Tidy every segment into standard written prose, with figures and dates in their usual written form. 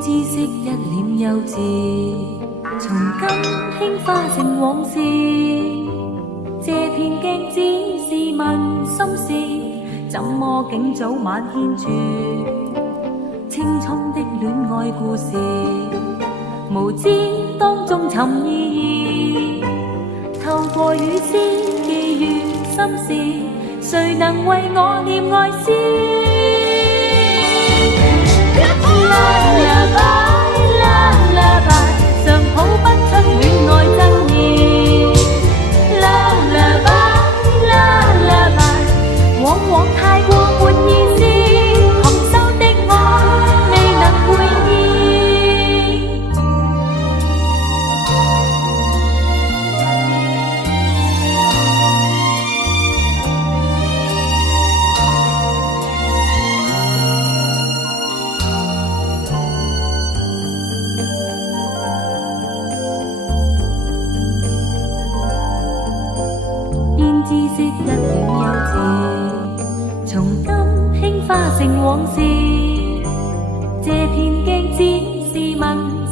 知識一臉幼稚，從今輕化成往事。這片鏡只是問心事，怎麼竟早晚牽住青春的戀愛故事？無知當中尋意義，透過雨絲寄予心事，誰能為我念愛詩？常抱不出戀愛爭議，往往太過沒意思，含羞的愛未能回應。邊知識一臉幼稚，從今輕化成往事。這片鏡只是問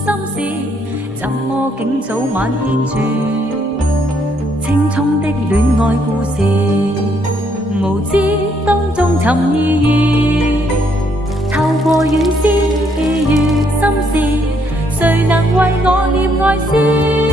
心事，怎麼竟早晚牽住青葱的戀愛故事？無知當中尋意義，透過雨絲寄予心事，誰能為我念愛詩？